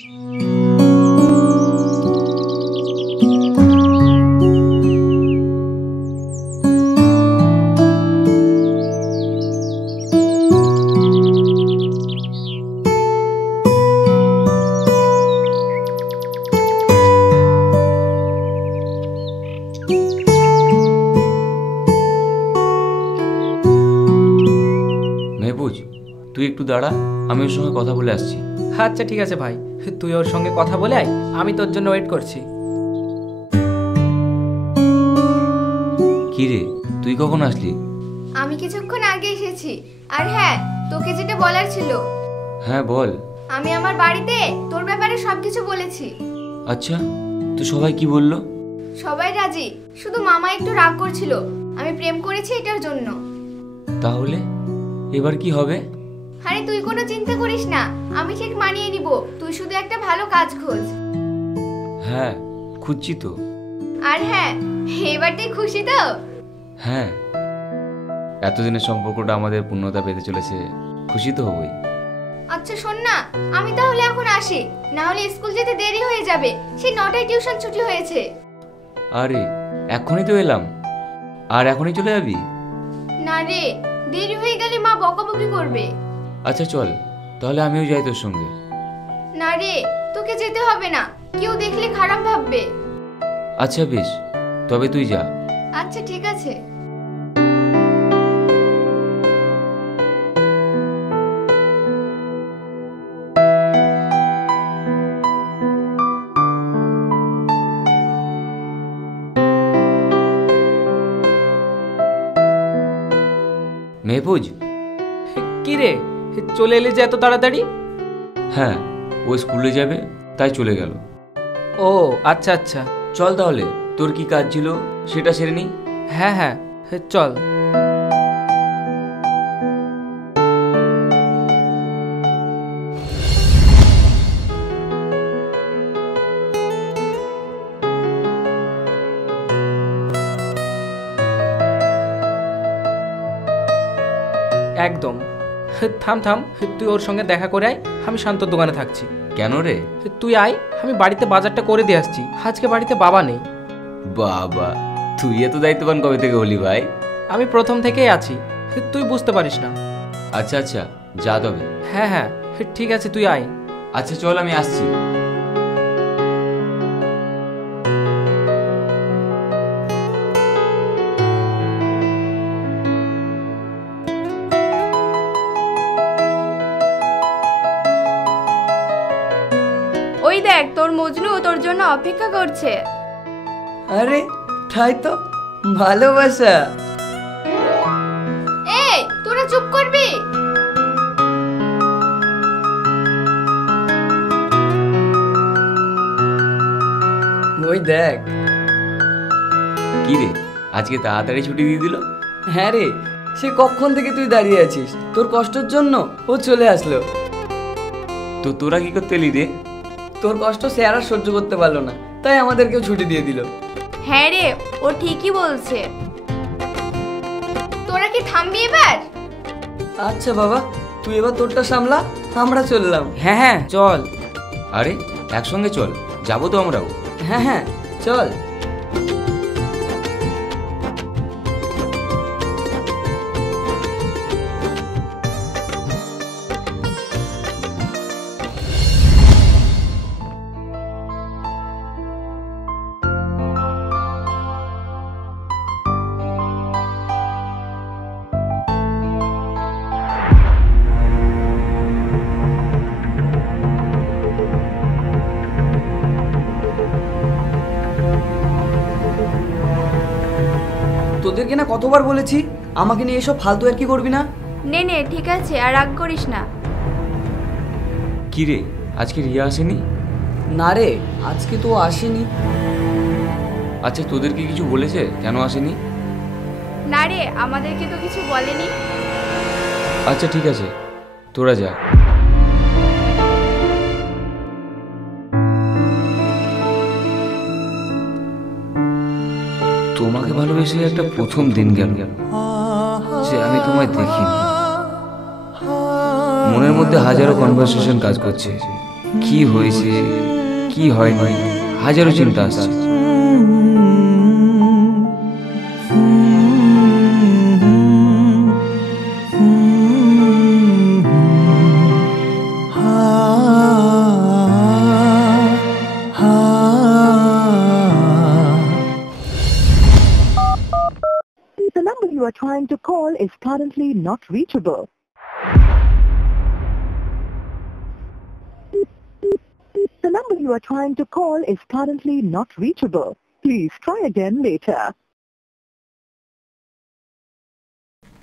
তুই একটু দাঁড়া, আমি ওর সঙ্গে কথা বলে আসছি। আচ্ছা ঠিক আছে ভাই, তুই ওর সঙ্গে কথা বলে আয়, আমি তোর জন্য ওয়েট করছি। কি রে, তুই কখন আসলি? আমি কিছুক্ষণ আগে এসেছি। আর হ্যাঁ, তোকে যেটা বলার ছিল। হ্যাঁ বল। আমি আমার বাড়িতে তোর ব্যাপারে সবকিছু বলেছি। আচ্ছা, তো সবাই কি বললো? সবাই রাজি, শুধু মামা একটু রাগ করছিল আমি প্রেম করেছি এটার জন্য। তাহলে এবার কি হবে? আরে তুই কোনো চিন্তা করিস না, আমি ঠিক মানিয়ে নিব, তুই শুধু একটা ভালো কাজ খোঁজ। হ্যাঁ খুঁজছি তো। আর হ্যাঁ, এবার তুই খুশি তো? হ্যাঁ, এতদিনের সম্পর্কটা আমাদের পূর্ণতা পেতে চলেছে, খুশি তো হবই। আচ্ছা শোন না, আমি তাহলে এখন আসি, না হলে স্কুল যেতে দেরি হয়ে যাবে, সেই 9টায় টিউশন ছুটি হয়েছে। আরে এখনই তো এলাম, আর এখনই চলে যাবি? না রে, দেরি হয়ে গেলে মা বকাবকি করবে। আচ্ছা চল, তাহলে আমিও যাই তোর সঙ্গে। না রে, তোকে যেতে হবে না, কেউ দেখলে খারাপ ভাববে। আচ্ছা বেশ, তবে তুই যা। আচ্ছা ঠিক আছে। মেহফুজ, কি রে, চলে এলে যে এত তাড়াতাড়ি? হ্যাঁ ও স্কুলে যাবে তাই চলে গেল। ও আচ্ছা আচ্ছা, চল তাহলে, তোর কি কাজ ছিল সেটা সেরে নি। হ্যাঁ হ্যাঁ চল। একদম। থাম থাম, তুই ওর সঙ্গে দেখা করে আয়, আমি শান্তর দোকানে থাকছি। কেন রে? তুই আয়, আমি বাড়িতে বাজারটা করে দিয়ে আসছি, আজকে বাড়িতে বাবা নেই। বাবা, তুই এত দায়িত্ববান কবে থেকে হলি ভাই? আমি প্রথম থেকেই আছি, তুই বুঝতে পারিস না। আচ্ছা আচ্ছা, যা তবে। হ্যাঁ হ্যাঁ ঠিক আছে, তুই আয়। আচ্ছা চল, আমি আসছি। ওই দেখ, তোর মজনু তোর জন্য অপেক্ষা করছে। আরে তাই তো, ভালোবাসা। এই তোরা চুপ করবি? ওই দেখ। কি রে, আজকে তাড়াতাড়ি ছুটি দিয়ে দিল? হ্যাঁ রে, সে কখন থেকে তুই দাঁড়িয়ে আছিস, তোর কষ্টের জন্য ও চলে আসলো। তো তোরা কি করতে এলি রে? তোর কষ্ট সে আর সহ্য করতে পারলো না, তাই আমাদেরকেও ছুটি দিয়ে দিল। হ্যাঁ রে, ও ঠিকই বলছে। তোরা কি থামবি এবার? আচ্ছা বাবা, তুই এবার তোরটা সামলা, আমরা চললাম। হ্যাঁ হ্যাঁ চল। আরে একসঙ্গে চল, যাবো তো আমরাও। হ্যাঁ হ্যাঁ চল। তোদেরকে না কতবার বলেছি আমাকে নিয়ে এসব ফালতু আর কি করবি না। নে নে ঠিক আছে, আর রাগ করিস না। কি রে, আজকে রিয়া আসেনি? না রে, আজকে তো আসেনি। আচ্ছা তোদেরকে কিছু বলেছে কেন আসেনি? না রে, আমাদেরকে তো কিছু বলেনি। আচ্ছা ঠিক আছে, তোরা যা। তোমাকে ভালোবেসে একটা প্রথম দিন গেল যে আমি তোমায় দেখিনি। মনের মধ্যে হাজারো কনভারসেশন কাজ করছে, কি হয়েছে কি হয়নি হাজারো চিন্তা আসছে। The number you are trying to call is currently not reachable. The number you are trying to call is currently not reachable. Please try again later.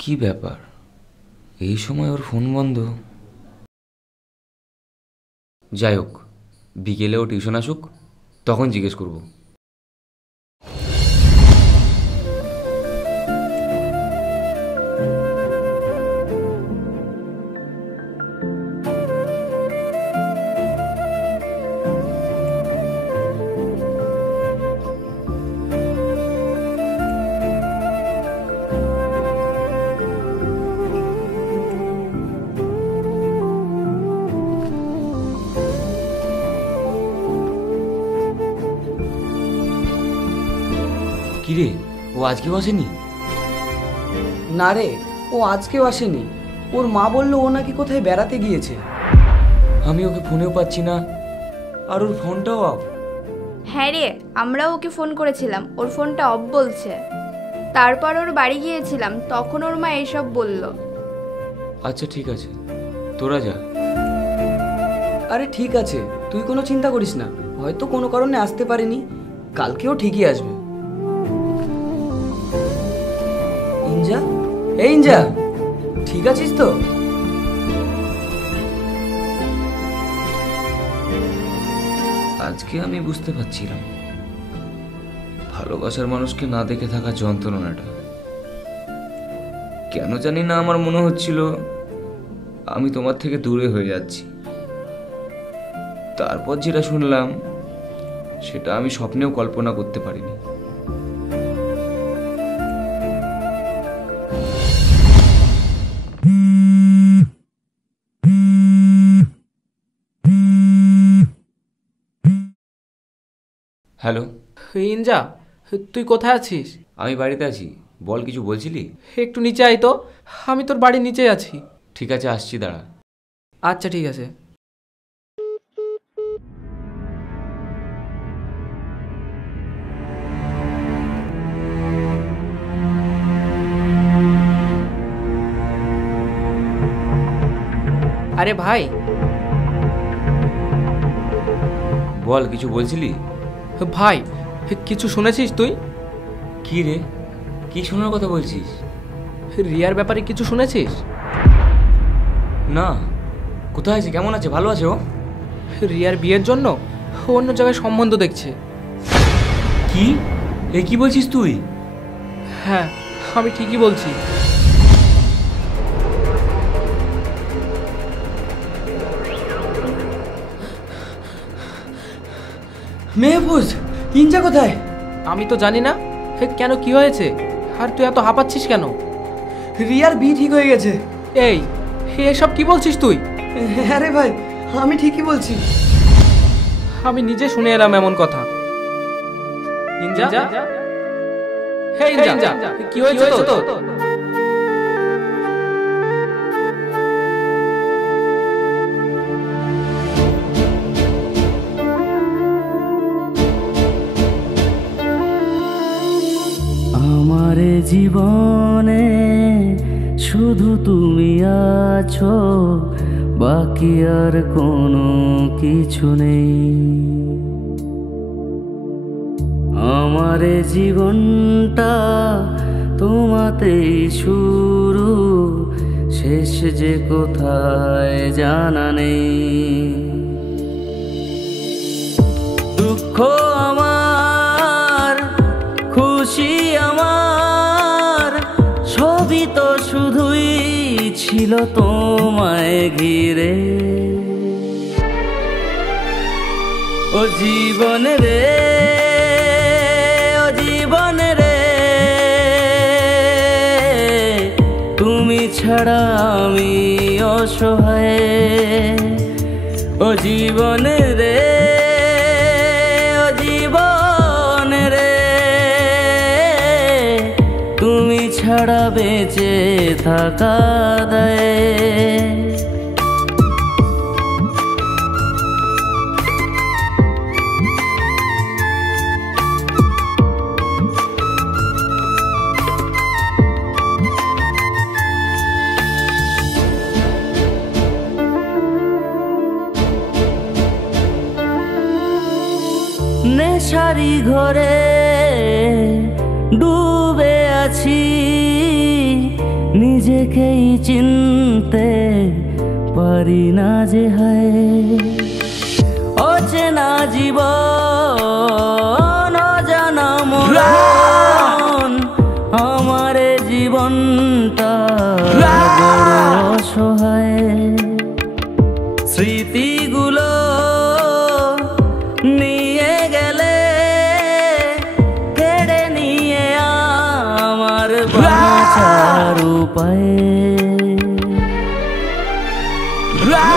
কি ব্যাপার, এই সময় ওর ফোন বন্ধ? যাই হোক, বিকেলে ও টিউশন আসুক, তখন জিজ্ঞেস করব। কিরে, ও আজকেও আসেনি? না রে, ও আজকেও আসেনি। ওর মা বললো ও নাকি কোথায় বেড়াতে গিয়েছে। আমি ওকে ফোনেও পাচ্ছি না, আর ওর ফোনটাও অফ। হ্যাঁ রে, আমরাও ওকে ফোন করেছিলাম, ওর ফোনটা অফ বলছে। তারপর ওর বাড়ি গিয়েছিলাম, তখন ওর মা এইসব বলল। আচ্ছা ঠিক আছে, তোরা যা। আরে ঠিক আছে, তুই কোনো চিন্তা করিস না, হয়তো কোনো কারণে আসতে পারেনি, কালকেও ঠিকই আসবে। ইঞ্জা, এই ইঞ্জা, ঠিক আছিস তো? আজকে আমি বুঝতে পারছিলাম ভালোবাসার মানুষকে না দেখে থাকা যন্ত্রণাটা। কেন জানি না আমার মনে হচ্ছিল আমি তোমার থেকে দূরে হয়ে যাচ্ছি। তারপর যেটা শুনলাম সেটা আমি স্বপ্নেও কল্পনা করতে পারিনি। হ্যালো ইঞ্জা, তুই কোথায় আছিস? আমি বাড়িতে আছি, বল কিছু বলছিলি? একটু নিচে আয় তো, আমি তোর বাড়ির নিচে আছি। ঠিক আছে আসছি, দাঁড়া। আচ্ছা ঠিক আছে। আরে ভাই, বল কিছু বলছিলি? ভাই কিছু শুনেছিস তুই? কি রে, কি শোনার কথা বলছিস? রিয়ার ব্যাপারে কিছু শুনেছিস? না, কোথায় আছে, কেমন আছে, ভালো আছে ও? রিয়ার বিয়ের জন্য অন্য জায়গায় সম্বন্ধ দেখছে। কি, এ কি বলছিস তুই? হ্যাঁ, আমি ঠিকই বলছি। মেহফুজ, ইঞ্জা কোথায়? আমি তো জানি না। কেন, কি হয়েছে? আর তুই এত হাঁপাচ্ছিস কেন? রিয়ার বিয়ে ঠিক হয়ে গেছে। এই, এসব কি বলছিস তুই? হ্যাঁ রে ভাই, আমি ঠিকই বলছি। আমি নিজে শুনে এলাম এমন কথা। ইঞ্জা, হে ইঞ্জা, কি হয়েছে তো? আমার জীবনে শুধু তুমি আছো, বাকি আর কোনো কিছু নেই। আমার জীবনটা তোমাতেই শুরু, শেষ যে কোথায় জানা নেই। দুঃখ আমার, খুশি আমার, সবই তো শুধুই ছিল তোমায় ঘিরে। ও জীবন রে, ও জীবন রে, তুমি ছাড়া আমি অসহায়। ও জীবন রে, ও জীবন রে, তুমি ছাড়া বেঁচে থাকা দেয়। নেশারি ঘরে ডুবে আছি, নিজেকেই চিনতে পারি না যে হয়। অচেনা জীবন, অজানা মরণ, আমার জীবনটা বড় অসহায়। স্মৃতিগুলো নিয়ে গেলে কেড়ে নিয়ে আমার বাঁচার উপায়।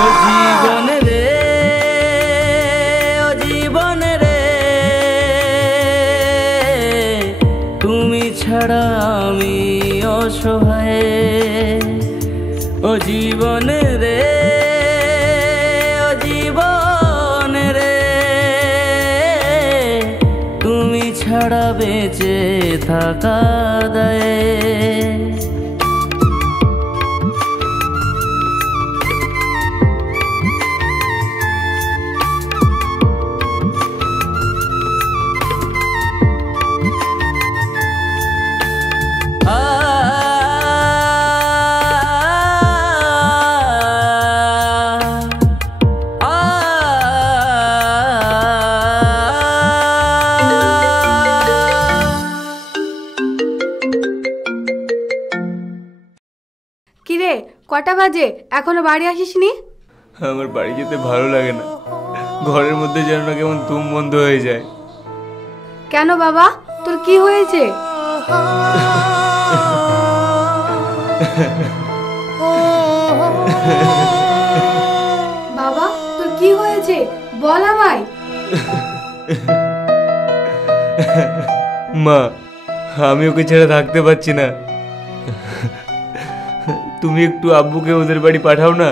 ও জীবন রে, ও জীবন রে, তুমি ছাড়া আমি অসহায়। ও জীবন রে, ও জীবন রে, তুমি ছাড়া বেঁচে থাকা দেয়। কিরে, কটা বাজে? এখনো বাড়ি আসিসনি? আমার বাড়ি যেতে ভালো লাগে না, ঘরের মধ্যে যেন না কেমন তুম বন্ধ হয়ে যায়। কেন বাবা, তোর কি হয়েছে? বাবা, তোর কি হয়েছে বল আমায়। মা, আমি ওকে ছেড়ে থাকতে পারছি না, তুমি একটু আব্বুকে ওদের বাড়ি পাঠাও না।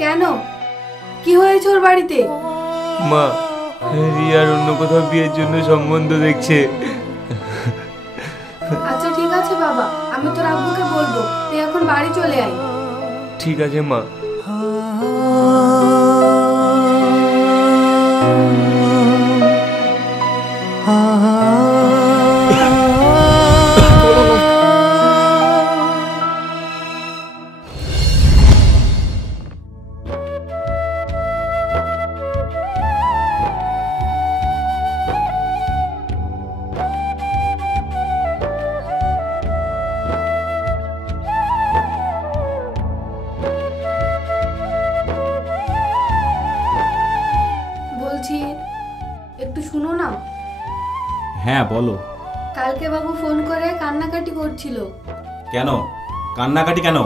কেন, কি হয়েছে ওর বাড়িতে? মা, রিয়ার অন্য কোথাও বিয়ের জন্য সম্বন্ধ দেখছে। আচ্ছা ঠিক আছে বাবা, আমি তোর আব্বুকে বলবো, তুই এখন বাড়ি চলে আয়। ঠিক আছে মা। বলছি, একটু শুনো না। হ্যাঁ বলো। কালকে বাবু ফোন করে কান্নাকাটি করছিল। কেন কান্নাকাটি কেন?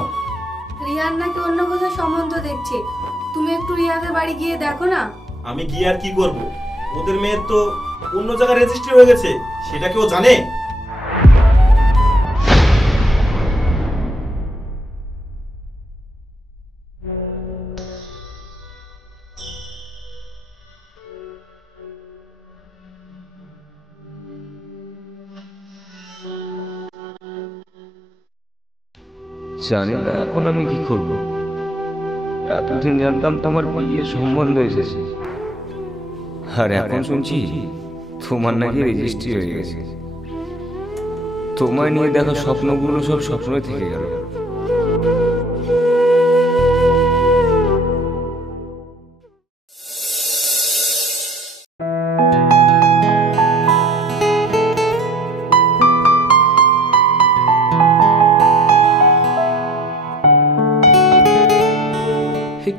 রিয়ার নাকি অন্য কোথাও সম্বন্ধ দেখছে, তুমি একটু রিয়াদের বাড়ি গিয়ে দেখো না। আমি গিয়ে আর কি করব? ওদের মেয়ের তো অন্য জায়গায় রেজিস্ট্রি হয়ে গেছে, সেটা কেউ জানে? জানি না এখন আমি কি করব। এতদিন জানতাম তোমার বিয়ে সম্বন্ধ এসেছে, আর এখন শুনছি তোমার নাকি রেজিস্ট্রি হয়ে গেছে। তোমায় নিয়ে দেখা স্বপ্নগুলো সব স্বপ্নই থেকে গেল।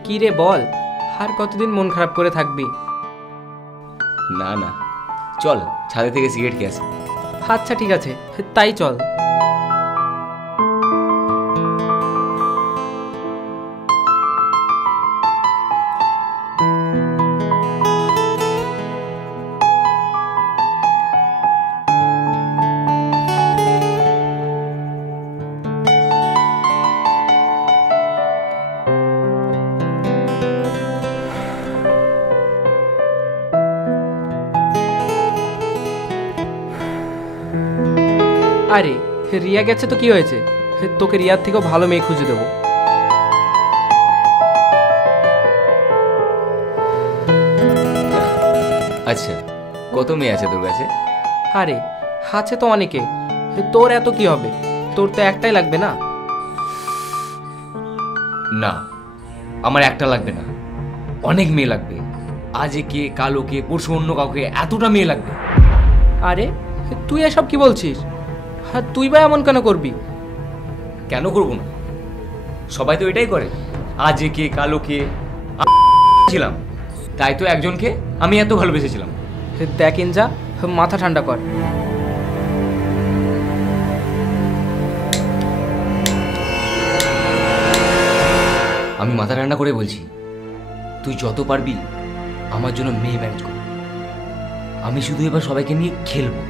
কি রে বল, আর কতদিন মন খারাপ করে থাকবি? না না, চল ছাদে থেকে সিগারেট খেয়ে আসি। আচ্ছা ঠিক আছে, তাই চল। আরে রিয়া গেছে তো কি হয়েছে, তোকে রিয়ার থেকেও ভালো মেয়ে খুঁজে দেবো। আচ্ছা, কত মেয়ে আছে তোর কাছে? আরে আছে তো অনেকে, তোর এত কি হবে, তোর তো একটাই লাগবে না। না, আমার একটা লাগবে না, অনেক মেয়ে লাগবে। আজ কে, কালো কে, পরশু অন্য কাউকে, এতটা মেয়ে লাগবে। আরে তুই এসব কি বলছিস? হ্যাঁ তুই বা এমন কেন করবি? কেন করবো না? সবাই তো এটাই করে। আজ কে, কালো কে ছিলাম, তাই তো একজনকে আমি এত ভালোবেসেছিলাম। দেখ ইনজা, মাথা ঠান্ডা কর। আমি মাথা ঠান্ডা করে বলছি, তুই যত পারবি আমার জন্য মেয়ে ম্যানেজ কর। আমি শুধু এবার সবাইকে নিয়ে খেলবো।